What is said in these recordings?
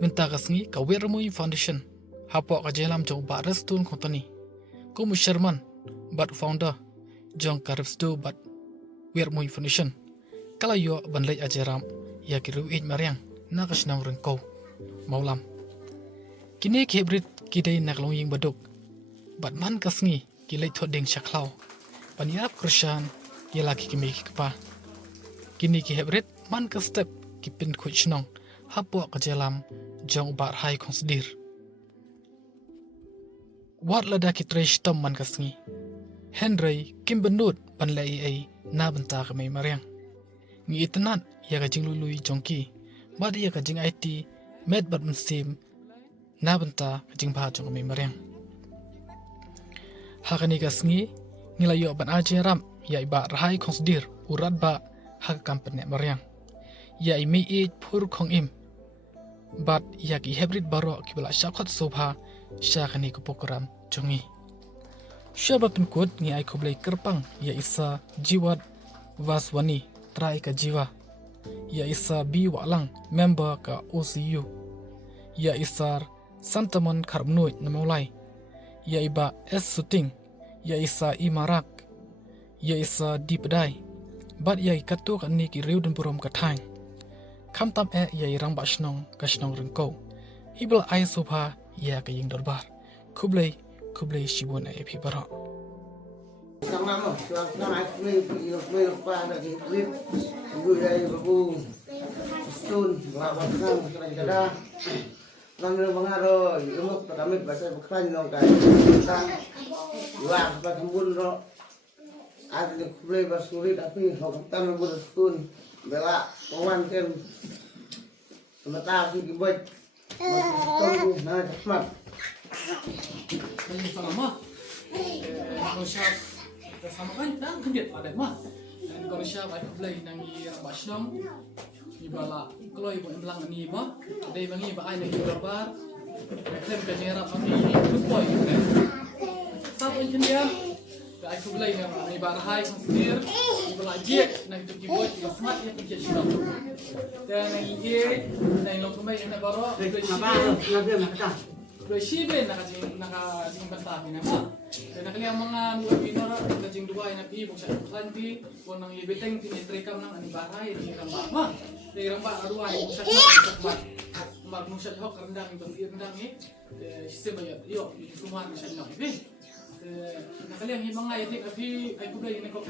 minta kasngi ka Wermui Foundation hapo ka jelam jong ba restun kontani ko mu Sherman bat founder jong ka restu bat Wermui Foundation kala yo banlai ajaram ya kiru ij mariang na kasnang rengkau maulam kini kebrit kidai naklong ying baduk bat man kasngi kilai thodeng shaklau paniap krushan yela kikimi kikpa kini kebrit man ka step kipin khuchnong hapo ka jelam jong bar hai konsidir wat lada ki tresh tam man kasngi Henry kimbenut panlai ai na banta ka mai mariang ngi itnat ya ka jinglului jongki bad ya ka jing IT med bat sim na banta ka jing ba jong mai mariang hakani kasngi ngilayo ban ajeram ya iba rahai konsidir urat ba hak kampanye mariang ya imi it pur khong im bat ya ki hybrid baro ki bala shakhat sobha shakani ko program jongi shabapin kod ngi ai khoblai kerpang ya isa jiwat waswani trai ka jiwa ya isa bi walang member ka OCU ya isar santamon kharmnoi namolai ya iba s shooting ya isa imarak ya isa dipdai bat ya ikatu kan ni ki reudun purom kathang kamtam ya irang bashnong kashnong rengko ibla ai sobha ya ka ying dorbar kublai shibun ai phi bara Sang nama, sang ai me pa na ki rit gu dai babu stun lawan sang kena jada lang ng mga ro lumok patamit basa bakran no kay sang wa ba kambun ro at ni kublay basuri tapi hokan bud stun bela pawan ken mata ki gibot stun na smart ini sama kalau syab sama kan dan kembit ada mah dan kalau syab ai kublai nangi bashnong ibala kalau ibu belang ni ba dai bangi ba ai nagi barbar klem ka jera bangi lupoy sabon dia ai kublai ni ba rahai konsidir ibala je nang tu kibot la smart ya kerja syab dan nagi ye nang lokumai ina baro Doi shibe nakajing banta pinama. Dan nakaliang mga pinora nakajing dua na pi buksa lanti wonang ibeteng tinitrekam nang ani bahay ni ramba ma. Dai ramba arwa ni buksa mak musat hok rendang itu rendang ni sise bayat yo semua ni sanyo ibe. Nakaliang himang ay dik api ay kublay ni ko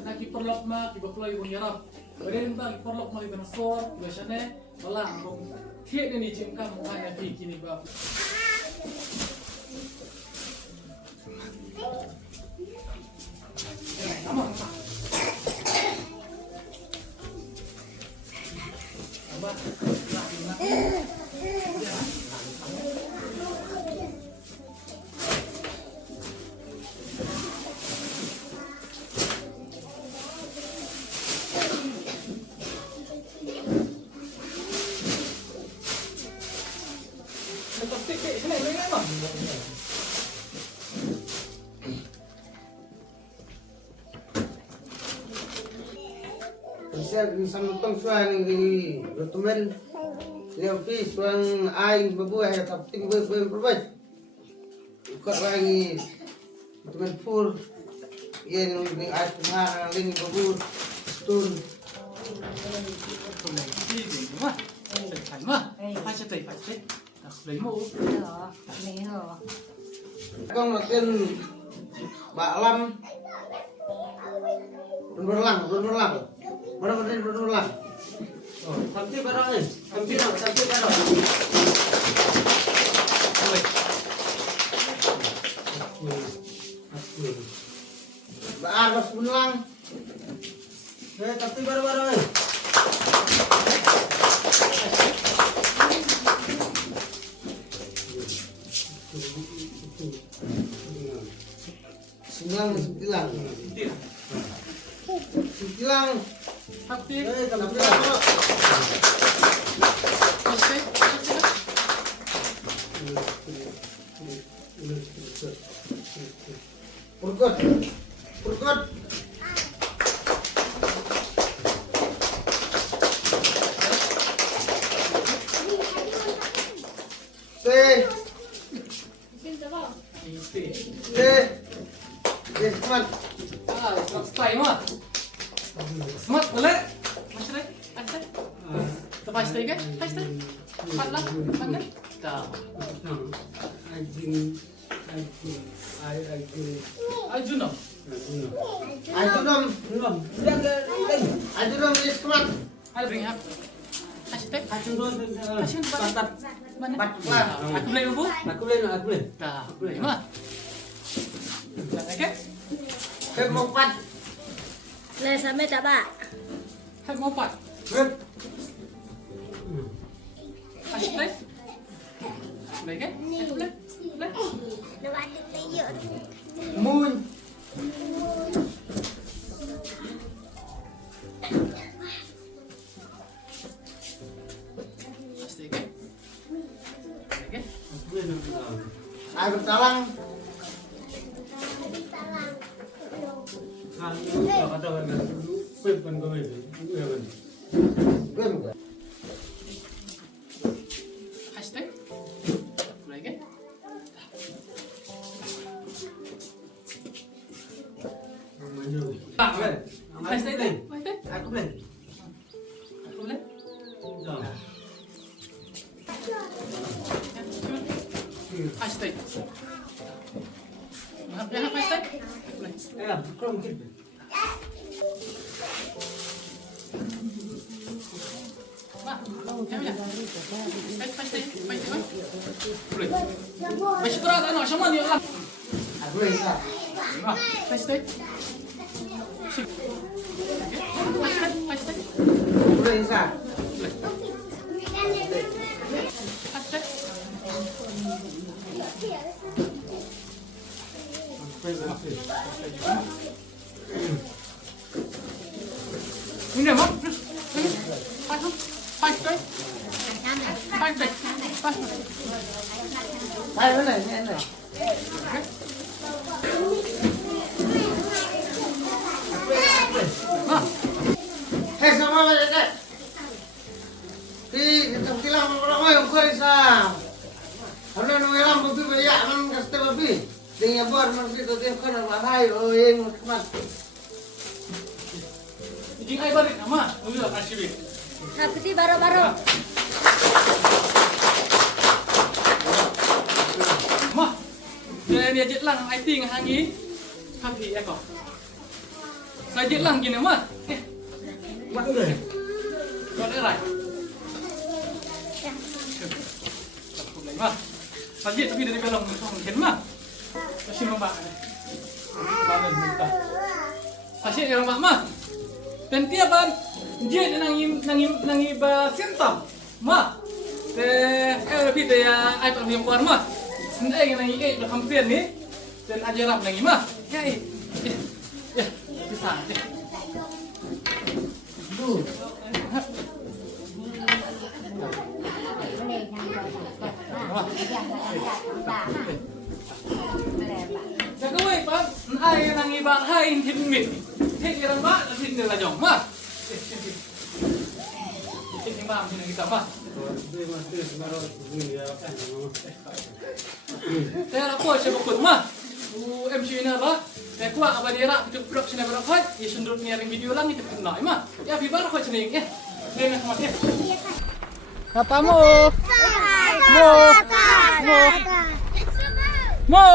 naki perlok ma ki baklay won yarap. Beren ba perlok ma ibana sor biasane wala ngong thie ni jingkam mo ay api kini ba. Saya bisa nonton suan ini dokumen lepi suan ai babu ay tapi berbuat ikut lagi dokumen full yang ni ai pengar lagi babu stun kong makin baklam berulang berulang oh sampai barang ni sampai barang Baar berulang tapi barang ni sembilan hati Purkot semat. Stay mah. Smart boleh? Masih deh. Ada. Tepas deh kan? Tepas deh. Patlah. Mana? Dah. Ajunam. Ajunam is semat. I'll bring up. Kasih teh. Kasih Pantat. mana? Patlah. Aku boleh ibu? Aku boleh. Dah. Boleh mah. Dah okey. Hep mau pat. Lên sao mấy ba? Hai mau pat. Hep. Kasih teh. Boleh kan? Boleh. Boleh. Nó ăn được cái gì? Mun. Kasih kan? Boleh kan? Ai bertalang. Bem. Kasih teh. Boleh kan? Kasih teh. Boleh teh. Aku boleh. Aku boleh. Kasih teh. Maaf ya, kasih teh. Boleh. Krom kit. Mak, jangan ya. Kasih teh. Boleh. Masih kurang tak nak sama ni lah. Aku bisa. Ah, kasih teh. Sip. Kasih teh. Aku bisa. Kasih teh. Ini mak. Kasih teh. Kasih teh. Hai mana ni ni. Mak. Hei sama mana ni? Kita bilang orang mai aku bisa. Ano nungelam babi banyak man kasta babi. Dengan buat masih tu dia kan mahai yang kemat. Jadi ai balik nama. Udah kasih bi. Apa sih baru-baru? Mak. Dia ni ajak lang ai ting hangi. Kapi aku. Sajak lang gini mak. Mak boleh. Kau ada rai. Mak. Sajak tapi dari belong mungkin mak. Masih nombak. Mana minta. Sajak yang mak mak. Dan tiap ban dia nangi ba sentam. Mak. Lebih dia ai pak yang keluar mak. Sendai nangi dah hampir ni. Dan ajarap nangi mak. Ya. Ya. Bisa. Jaga wei pak, ai nangi ba hai tin mit. Thế orang ba là tin là nhỏng mà. Tin ba tin kita ma. Thế là ko siya bukod ma. MC na ba? Kaya kuha apa dia rak itu blog sini berapa? Ya sundut ni yang video lang itu kena ma. Ya bibar ko sini ya. Dia nak mati. Katamu. Mo. Mo. Mo.